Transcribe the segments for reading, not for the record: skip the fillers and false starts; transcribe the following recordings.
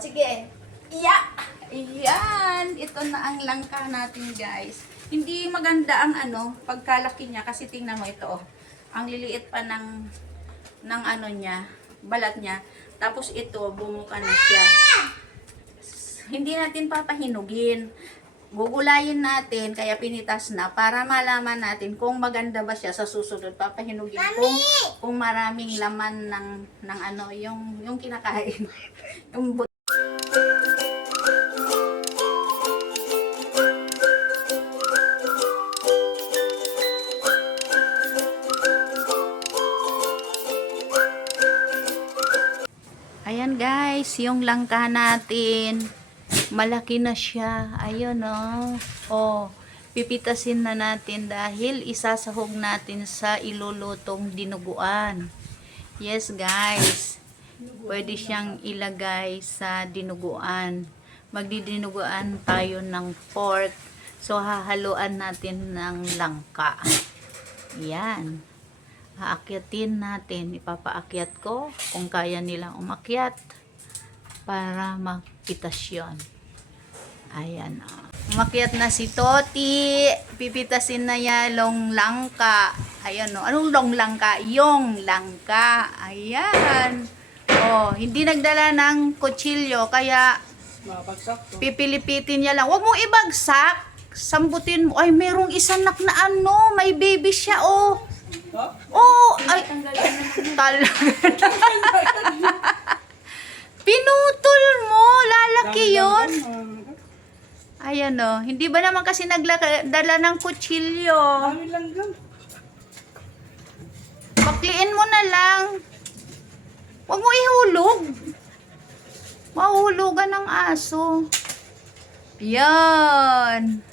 sige. Ayan. Ito na ang langka natin, guys. Hindi maganda ang pagkalaki niya kasi tingnan mo ito. Oh. Ang liliit pa ng niya, balat niya. Tapos ito, bumuka na siya. Hindi natin papahinugin. Gugulayin natin, kaya pinitas na para malaman natin kung maganda ba siya sa susunod. Papahinugin kung maraming laman ng yung kinakain. Yung Ayan guys, yung langka natin. Malaki na siya. Ayun oh. Pipitasin na natin dahil isasahog natin sa ilulutong dinuguan. Yes guys. Pwede siyang ilagay sa dinuguan. Magdidinuguan tayo ng pork. So hahaluan natin ng langka. Yan. Aakyatin natin. Ipapaakyat ko kung kaya nilang umakyat para mapitas yun. Ayan. Umakyat na si Toti. Pipitasin na yung langka. Ayan o. Anong langka? Yung langka. Ayan. Oh, hindi nagdala ng kutsilyo kaya pipilipitin niya lang. Huwag mong ibagsak. Sambutin mo. Ay, merong isang na may baby siya oh. Oh, ay. Talaga. Pinutol mo. Lalaki yun. Ayan o. Hindi ba naman kasi nagdala ng kutsilyo? Pakliin mo na lang. Huwag mo ihulog. Mahuhulugan ng aso. Yan.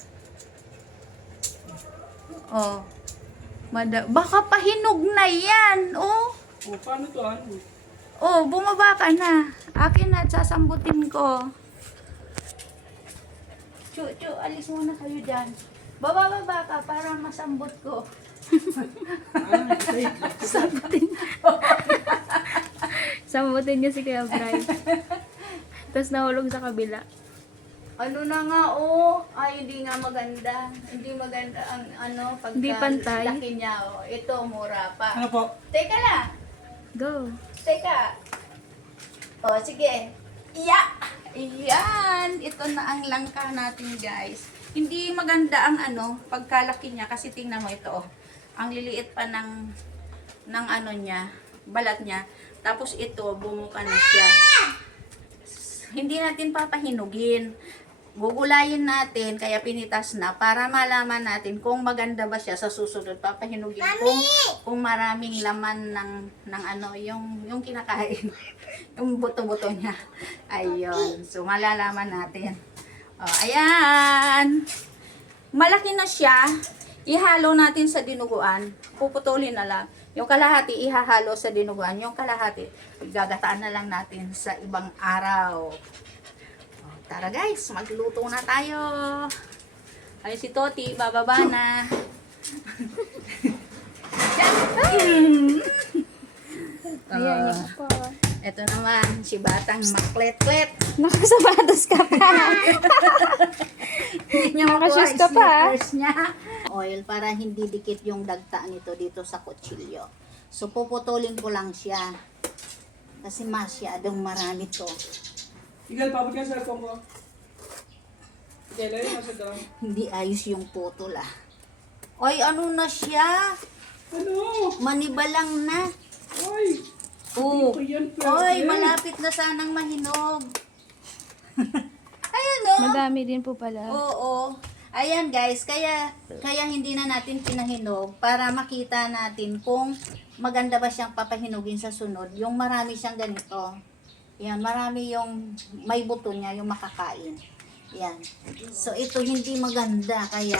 Oh. Baka pahinog na yan. Oh. O, paano to? Oh, bumaba ka na. Akin na at sasambutin ko. Chu, alis muna kayo dyan. Baba ka para masambot ko. Sambutin. Sambutin niya si Kuya Bray. Tapos nahulog sa kabila. Ano na nga, oh. Ay, hindi nga maganda. Hindi maganda ang pagka Hindi pantay. laki niya, oh. Ito, mura pa. Ano po? Teka lang. Go. Teka. Oh, sige. Ayan. Ito na ang langka natin, guys. Hindi maganda ang pagkalaki niya kasi tingnan mo ito, oh. Ang liliit pa ng niya, balat niya. Tapos ito, bumuka na siya. Hindi natin papahinugin. Gugulayin natin, kaya pinitas na para malaman natin kung maganda ba siya sa susunod. Papahinugin kung maraming laman ng yung kinakain. Yung buto-buto niya. Ayun. So, malalaman natin. Oh, ayan. Malaki na siya. Ihalo natin sa dinuguan. Puputulin na lang. Yung kalahati, ihahalo sa dinuguan. Yung kalahati, gagataan na lang natin sa ibang araw. Tara guys, magluto na tayo. Ay si Toti, bababa na. Ayan, po. Ito naman, si Batang maklet-klet. Nakasapatos ka pa. Nakashoes ka pa. Niya. Oil para hindi dikit yung dagta nito dito sa kutsilyo. So puputulin ko lang siya. Kasi masyadong marami to. Igal, pabot ka sa cellphone ko. Igal, ayun, nasa daw. Hindi ayos yung putol ah. Oy, ano na siya? Ano? Manibalang na. Oy! Oh. Ito yan, pwede. Oy, malapit na sanang mahinog. Ayan o. Madami din po pala. Oo. Ayan guys, kaya hindi na natin pinahinog para makita natin kung maganda ba siyang papahinugin sa sunod. Yung marami siyang ganito. Yan, marami yung may buto niya, yung makakain. Yan. So, ito hindi maganda, kaya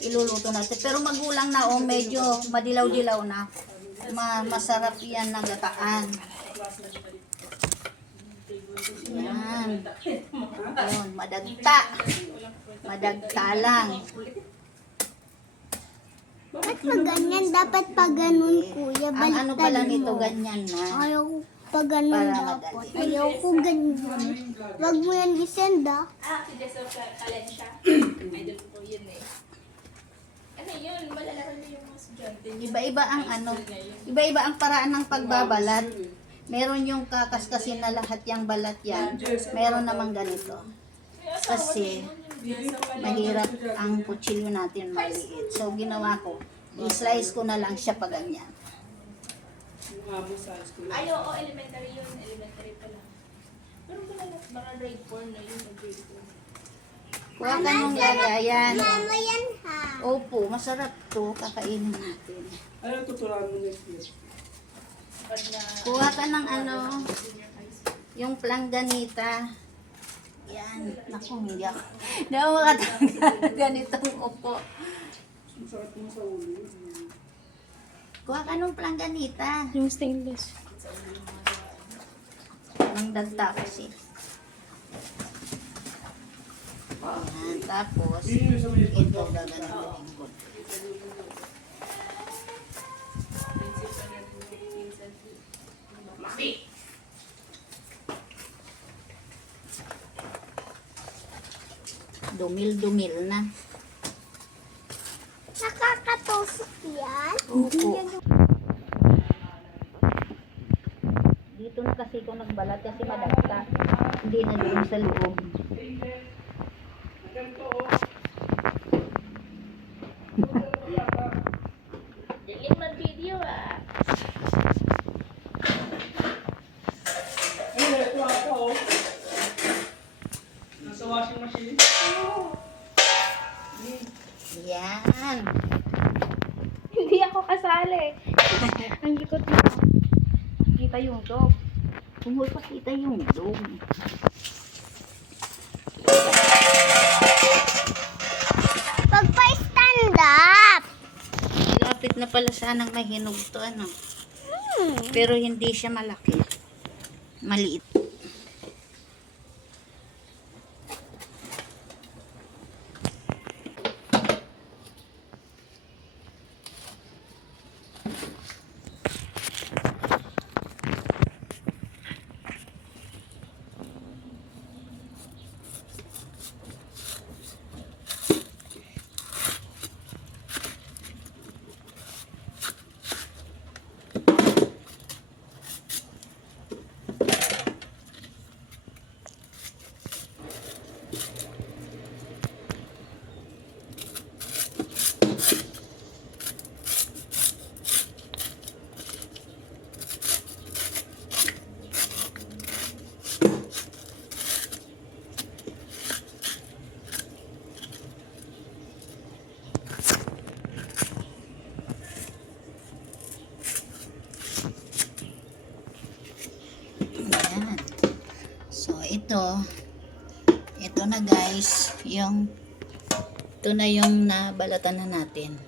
iluluto natin. Pero magulang na, medyo madilaw-dilaw na. Masarap yan na gataan. Yan. Ayun, madagta. Madagta lang. Ba't pag ganyan? Dapat pag ganun, kuya. Ang ano pala nito, ganyan na. Ayaw. Pag ganun Para dapat. madali. Ayoko ganyan. Wag mo yan isend ah. Si Jessel Calensya. Idol ko yun eh. Ano yun? Malalaro niyo yung mga estudyante niyo. Iba-iba ang ano, iba-iba ang paraan ng pagbabalat. Meron yung kakaskasin na lahat yung balat yan. Meron namang ganito. Kasi mahirap ang kutsilyo natin maliit. So ginawa ko, i-slice ko na lang siya pa ganyan. Yung amo sa school. Ay, oo, elementary yun. Elementary pa lang. Pero baka grade 4 na yun. Grade 4. Kuha ka ng lagayan. Mama yan ha. Opo, masarap to. Kakainin natin. Ano tuturuan mo next year? Pag na Kuha ka ng ano, junior high school. yung planganita. Yan. Naku, hindi ako. Hindi ako makatanggal ganitong upo. Ang sakit mo sa ulo. Kuha ka ng planganita. Yung stainless. Ang dagta kasi. Yan. Tapos, Yun yung sa may ito gaganin ko. Dumil-dumil na. Nakakatusok yan. Opo. Dito na kasi ko nagbalat kasi madagta. Hindi na doon sa loob. Galing mag-video ah. Ay, ito ata oh. Nasa washing machine. Yan. Hindi ako kasali. Ang likot mo. Kita yung dog. Kung mo pakita yung dog. Pag pa-stand up. Lapit na pala sanang mahinog to ano. Pero hindi siya malaki. Maliit. Ayan. So, ito na guys, ito na yung nabalatan na natin.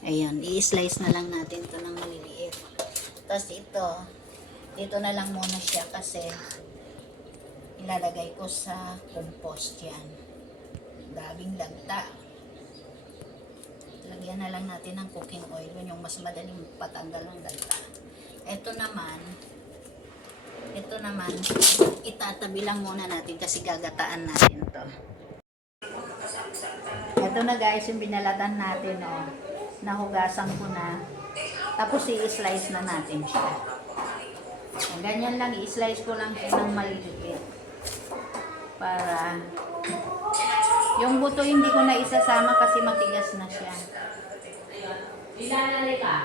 Ayan, i-slice na lang natin ito ng maliliit. Tapos dito na lang muna siya kasi ilalagay ko sa compost yan. Daming dagta. Lagyan na lang natin ng cooking oil. Yun yung mas madaling patanggal ng dagta. Ito naman, itatabi lang muna natin kasi gagataan natin to. Ito na guys, yung binalatan natin, oh. Nahugasan ko na. Tapos i-slice na natin siya. Ganyan lang, i-slice ko lang siya ng maliliit. Para yung buto hindi ko na isasama kasi matigas na siya. Ilalagay ka.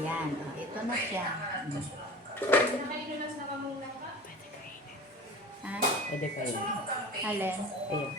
Yan, oh, ito na siya. Ha? Pwede kayo. Alin? Ayan.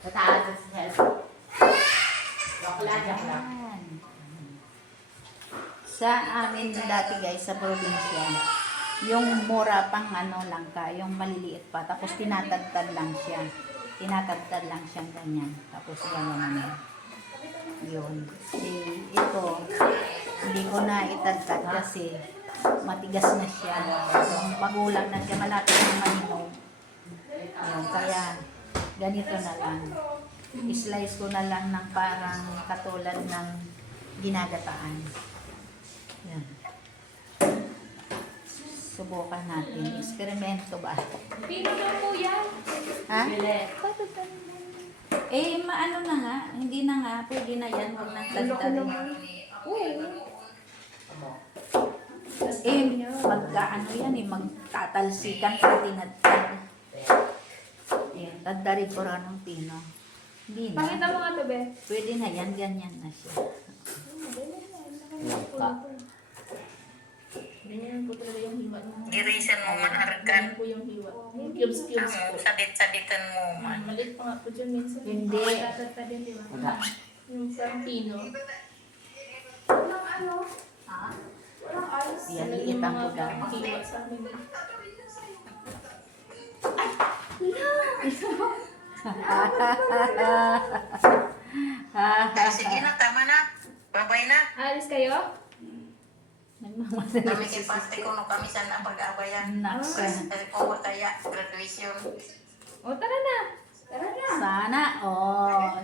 Sa taas sa cellphone. Yan. Sa amin dati guys, sa probinsya, yung mura pang ano langka, yung maliliit pa, tapos tinatagtad lang siya. Tinatagtad lang siyang ganyan. Tapos gano'n na. Yun. Eh, ito, hindi ko na itagtad kasi matigas na siya. Yung magulang na siya, malapit na mahinog. Yun, kaya ganito na lang. I-slice ko na lang ng parang katulad ng ginagataan. Yan. Subukan natin. Eksperimento ba? Pino na po yan. Ha? Eh, maano na nga. Hindi na nga. Pwede na yan. Huwag nang tagtadin. Eh, magka ano yan eh. Magtatalsikan pag tinadtad. Ayan. Taddarin ko rin ng pino. Hindi na. Pakita mo nga to, Be. Pwede na yan. Ganyan na siya. Ganyan po talaga yung hiwa mo. Girisan mo man Ganyan hargan. po yung hiwa. Yung cubes-cubes po. Sadit-saditan mo man. Maliit pa nga po dyan minsan. Hindi. Tatadtadin, di ba? Yung sa pino. Yan, liitan ko daw. Hiwa sa amin. Sige na, tama na. Babay na. Alis kayo? Kami kay Pasti ko no kami sana pag-abayan. Nasa. Ko kaya graduation. O, tara na. Tara na. Sana all.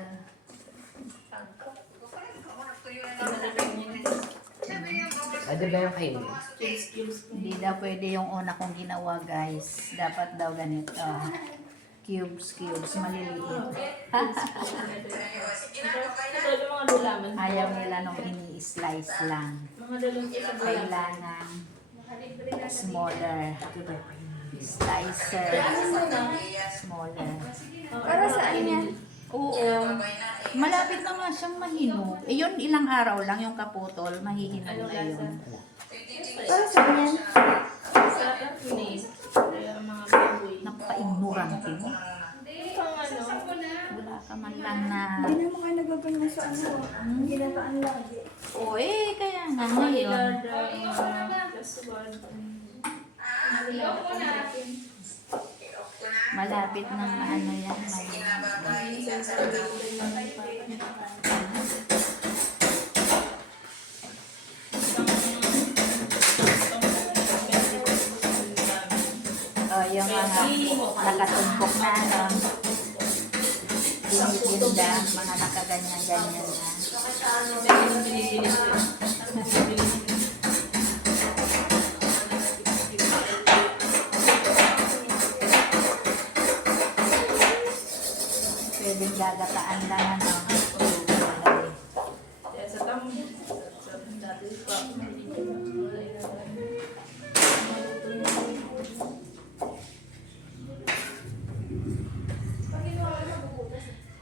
Pwede ba yung kayo? Cubes-cubes. Hindi daw pwede yung una kong ginawa, guys. Dapat daw ganito. Cubes, maliliit. Ito yung mga dulaman. Ayaw nila nung ini-slice lang. Mga dulong po sa dulaman. Kailangan smaller. Slicer. Smaller. Para saan yan? Oo. Malapit na nga siyang mahinog. Eh yun, ilang araw lang yung kaputol. Mahihinog na yun. Para saan yan? Sa Arpinis. Kaya mga baboy. Napaka-ignorante mo. Pang ano. Wala ka man lang na... Hindi naman kayo nagaganda sa ano. Ginataan lagi. Oo eh, kaya nga ngayon. Malapit na ano yan. Yung mga nakatumpok na ano. Dinitinda, mga nakaganyan-ganyan na. Pwedeng gagataan lang ano. Sa tam, sa dati pa,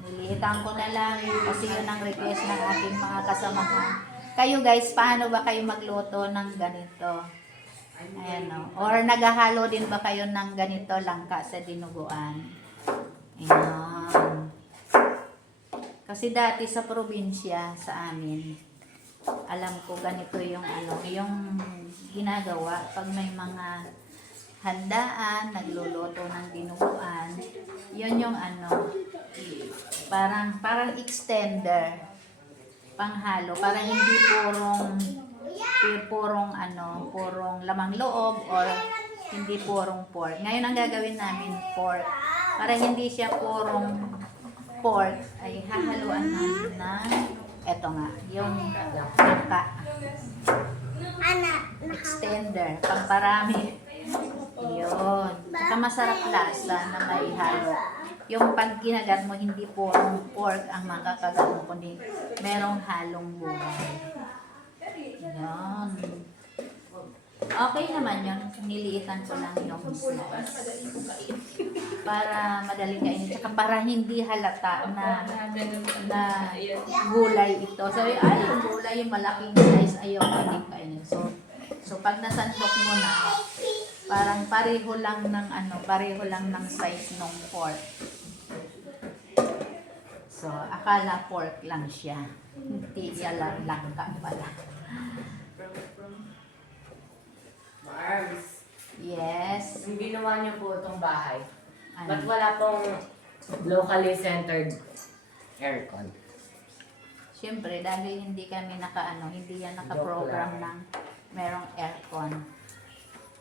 Nilihitan ko na lang kasi yun ang request ng ating mga kasamahan. Kayo guys, paano ba kayo magluto ng ganito? Ayan o. Or naghahalo din ba kayo ng ganito langka sa dinuguan? Ayan. Kasi dati sa probinsya, sa amin, alam ko ganito yung ano, yung ginagawa pag may mga handaan, nagluluto ng dinuguan, yun yung ano, parang extender, panghalo, parang hindi purong lamang loob or hindi purong pork. Ngayon ang gagawin namin pork, para hindi siya purong pork, ay hahaluan namin ng eto nga, yung langka. Extender, pamparami. Yun. Saka masarap lasa na may halo. Yung pag ginagat mo, hindi purong pork ang makakagat mo, kundi merong halong gulay. Yan. Okay naman yun. Niliitan ko lang yung slice. Para madali kainin. Tsaka para hindi halata na gulay ito. Sabi, ay, yung gulay, yung malaking slice, ayaw ko din kainin. So pag nasandok mo na, parang pareho lang ng size ng pork. So, akala pork lang siya. Hindi yan langka pala. Marbs, Yes. yung ginawa niyo po itong bahay, Ano? ba't wala pong locally centered aircon? Siyempre, dahil hindi kami hindi yan naka-program ng merong aircon.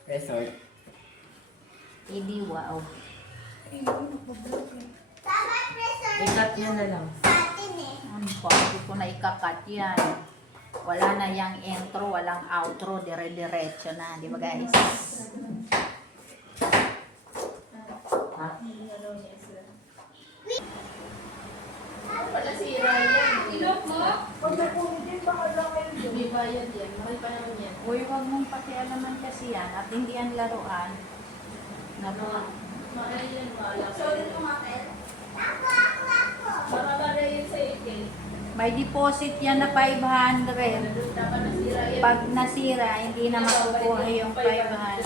Resort. Hindi wow. Dapat resort Ikat niyo na lang. sa atin eh. Ano po, hindi ko na ikakat yan. Wala na yung intro, walang outro, dire-diretso na. Di ba guys? Ha? Wala si Ryan. Ilok mo? Pag napunod yun, baka lang kayo dyan. May bayad yan. Mahal pa naman yan. Uy, huwag mong pakialaman kasi yan at hindi yan laruan. Mahal yan, mahal. Sorry tumakil. Ako. Makakala yun sa itin. May deposit yan na 500. Dapat nasira yan. Pag nasira, hindi na makukuha yung 500.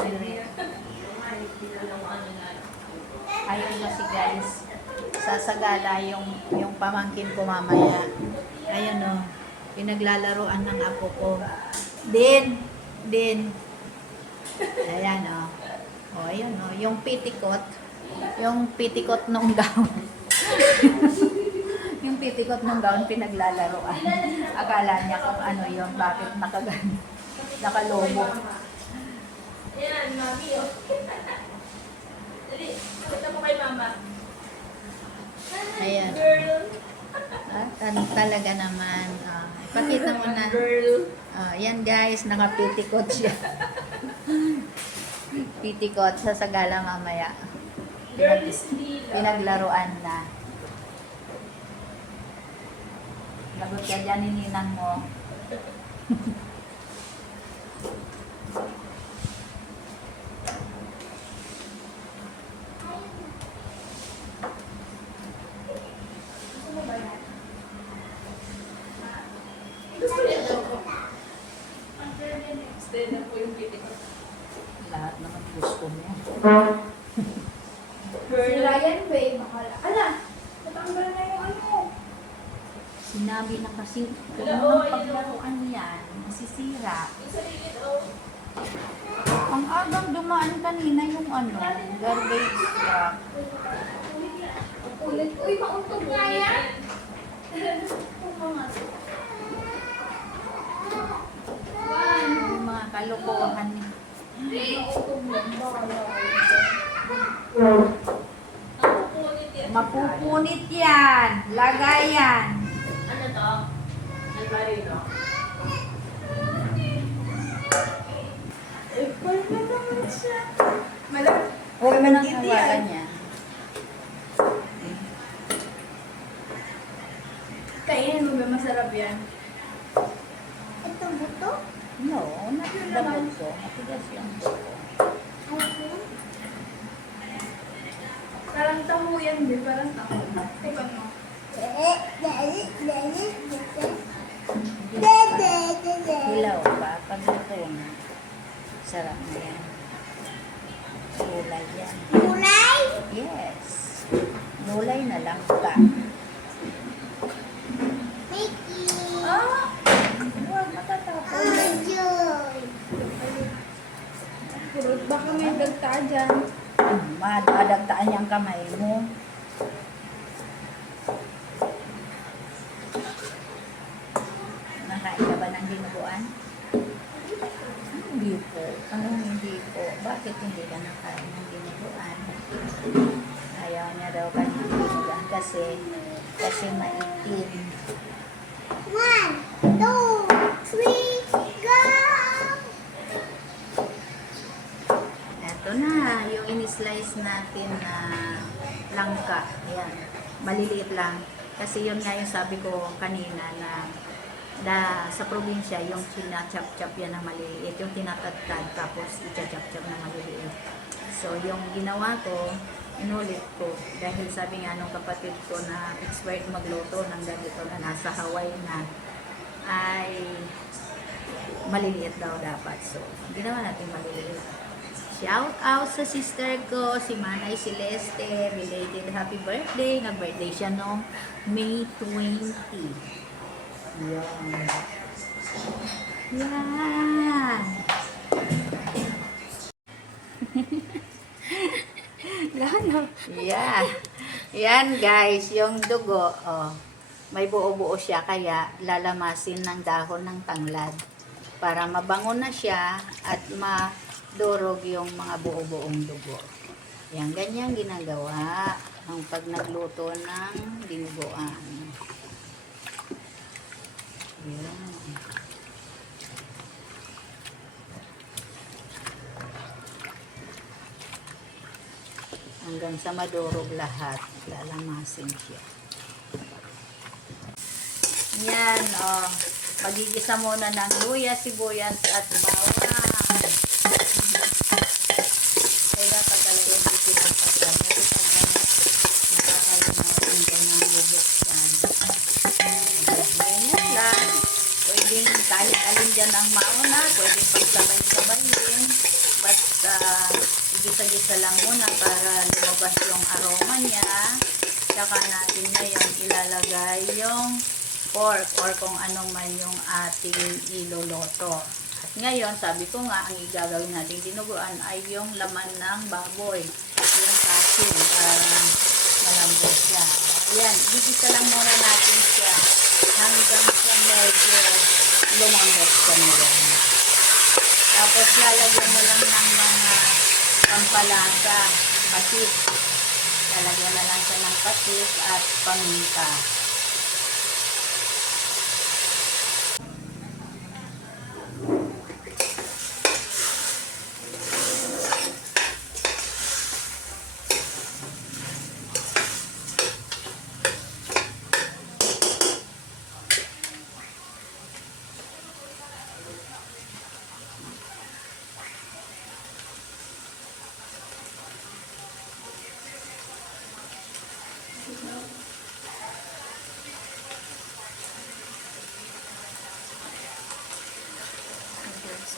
Ayun kasi guys, sasagala yung pamangkin ko mamaya. Ayun o, pinaglalaroan ng apo ko. Din. Ayan o. O, ayun o, yung petticoat nung gown. Yung petticoat nung gown pinaglalaroan. Akala niya kung ano yun, bakit nakalobo. Ayan, mami. Oh. Dali, pakita mo kay mama. Ayan. Girl. Talaga naman. Pakita mo na. Girl. Yan guys, naka-petticoat siya. Petticoat sa sagala mamaya. Girl is Lila. Pinaglaruan na. Lagot ka dyan ni ninang mo. Gusto niya daw ko. Ang girl yan, extend na po yung petticoat. Lahat naman gusto mo. Si Ryan, babe, makala. Ala, natanggal na yung ano. Sinabi na kasi kung Wala, oh, anong yun, paglaruan yan, masisira. Yung sarili, oh. Ang agang dumaan kanina yung garbage truck. Ulit. Uy, mauntog nga yan. Yung mga kalokohan. Nakukunit yan. Mapupunit yan. Lagayan. Ano to? Ang marino. Eh, pwede na naman siya. Huwag mo nang hawakan niya. Kainin mo ba masarap yan? Ito buto? No, not the buko. Matigas yung buko. Parang taho yan, di? Parang taho. Tikon mo. Hilaw pa. Pagluto na. Sarap na yan. Gulay yan. Kulay? Yes. Gulay na lang ka. Mickey. Ah! Huwag matatapos. Joy. Baka may dagta dyan. Madagtaan yung kamay mo. Nakain ka ba ng dinuguan? Hindi po. Anong hindi po? Bakit hindi ka nakain ng dinuguan? Ayaw niya daw ka ng dinuguan kasi maitim. 1, 2, 3, go! Eto na, yung in-slice natin na langka. Ayan, maliliit lang. Kasi yun nga yung sabi ko kanina na sa probinsya, yung china-chop-chop yan na maliliit. Yung tinatagtad, tapos i-chop-chop na maliliit. So, yung ginawa ko, inulit ko. Dahil sabi nga nung kapatid ko na expert magluto ng ganito na nasa Hawaii na, ay maliliit daw dapat. So, ginawa natin maliliit. Shout out sa sister ko, si Manay Celeste. Related happy birthday. Nag-birthday siya noong May 20. Yan. Yan. Yeah. Yan guys, yung dugo, oh, may buo-buo siya kaya lalamasin ng dahon ng tanglad para mabango na siya at madurog yung mga buo-buong dugo. Yan, ganyan ginagawa ang pag nagluto ng dinuguan. Yan. Hanggang sa madurog lahat, lalamasin siya. Yan, oh. Pagigisa muna ng luya, sibuyas at bawang. Kaya pa talaga hindi pinagpagyan. Nakakalimutan ko ng bubuksan. Ganyan lang. Pwedeng kahit alin dyan ang mauna, pwedeng pagsabay-sabayin. Basta igisa-gisa lang muna para lumabas yung aroma niya. Tsaka natin ngayon ilalagay yung pork or kung ano man yung ating iloloto. At ngayon, sabi ko nga, ang igagawin natin dinuguan ay yung laman ng baboy. Yung kasin para malambot siya. Ayan, igisa lang muna natin siya hanggang sa medyo lumambot siya nila. Tapos lalagyan mo lang ng mga pampalasa, patis. Lalagyan na lang siya ng patis at paminta.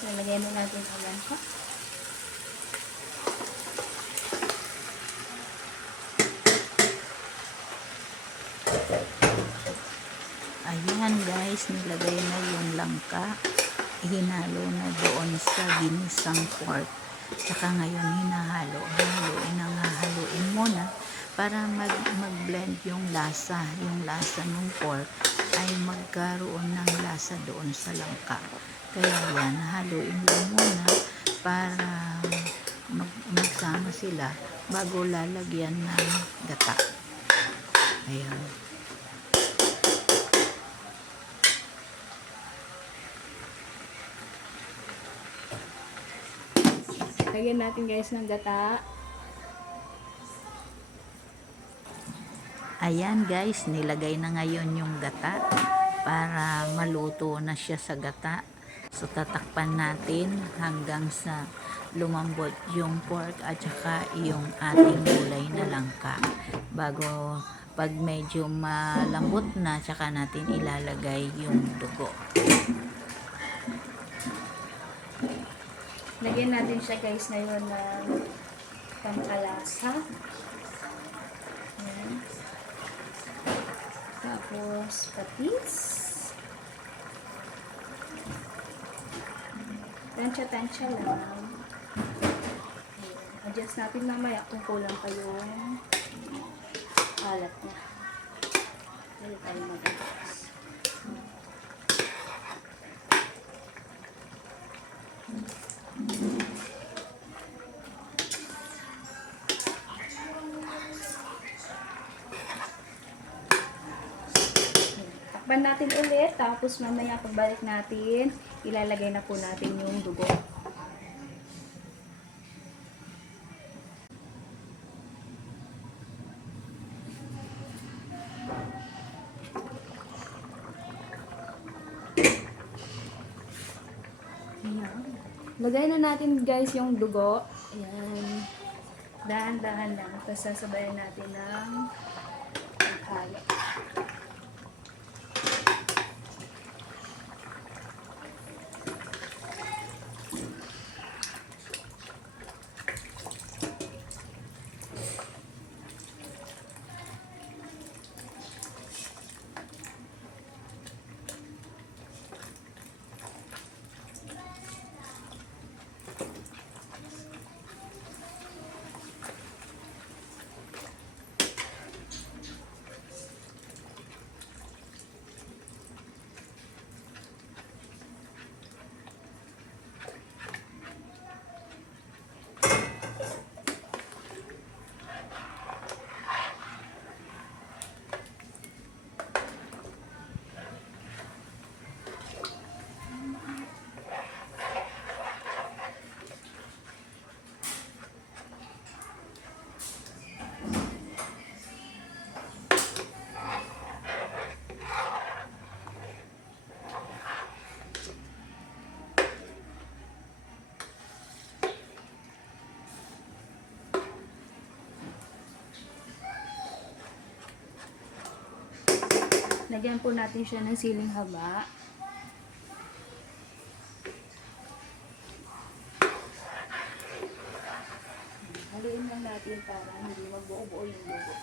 Lalagay mo natin ang lansa. Ayan guys, nilagay na yung langka. Hinalo na doon sa ginisang pork. Tsaka ngayon haluin muna para mag-blend yung lasa. Yung lasa ng pork ay magkaroon ng lasa doon sa langka. Kaya yan, haluin lang muna para magsama sila bago lalagyan ng gata. Ayan. Lagyan natin guys ng gata. Ayan guys, nilagay na ngayon yung gata para maluto na siya sa gata. So tatakpan natin hanggang sa lumambot yung pork at saka yung ating gulay na langka. Bago pag medyo malambot na, saka natin ilalagay yung dugo. Lagyan natin siya guys ngayon ng pampalasa. Ayan. Tapos patis. Tansya-tansya lang. Ayan. Adjust natin mamaya kung kulang pa yung alat niya. Dali tayo mag-adjust. Takpan natin ulit, tapos mamaya pagbalik natin, ilalagay na po natin yung dugo. Ayan. Lagay na natin guys yung dugo. Ayan. Dahan-dahan lang. Tapos sasabayan natin ng paghalo. Lagyan po natin siya ng siling haba. Haluin lang natin para hindi magbuo-buo yung dugo.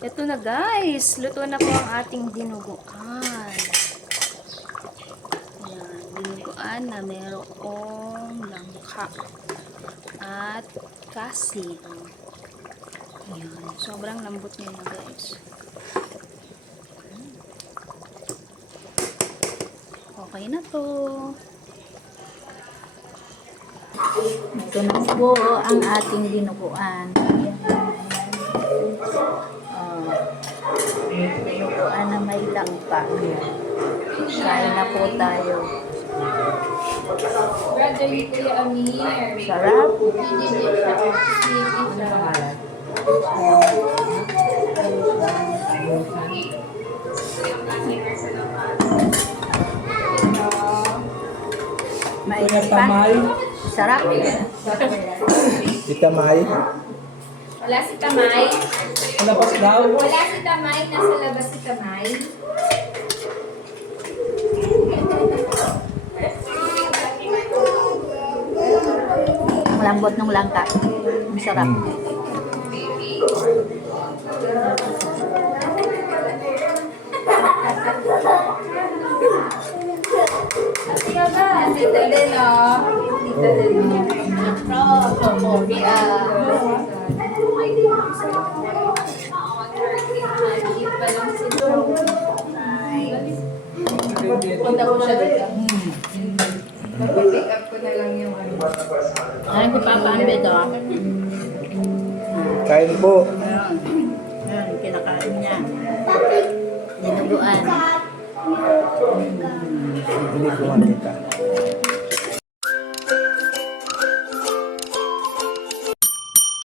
Ito na guys, luto na po ang ating dinuguan. Ayan, dinuguan na merong langka at kasi. Ayan, sobrang lambot niya na guys. Okay na to. Ito na po ang ating dinuguan. Dinuguan na may langka. Kain na po tayo. Brother ni Kuya Amir. Sarap. Mainit pa. Tamay. Sarap. Tita May. Wala si Tamay. Labas daw. Wala si Tamay. Nasa labas si Tamay. Malambot ng langka. Masarap. Dito din, oh. Dito din. Punta ko siya dito. Pick up ko na lang yung ano. Ay, si Papa, ano ba ito? Kain po. Ayan, kinakain niya. Dinuguan. Bili ko nga tita.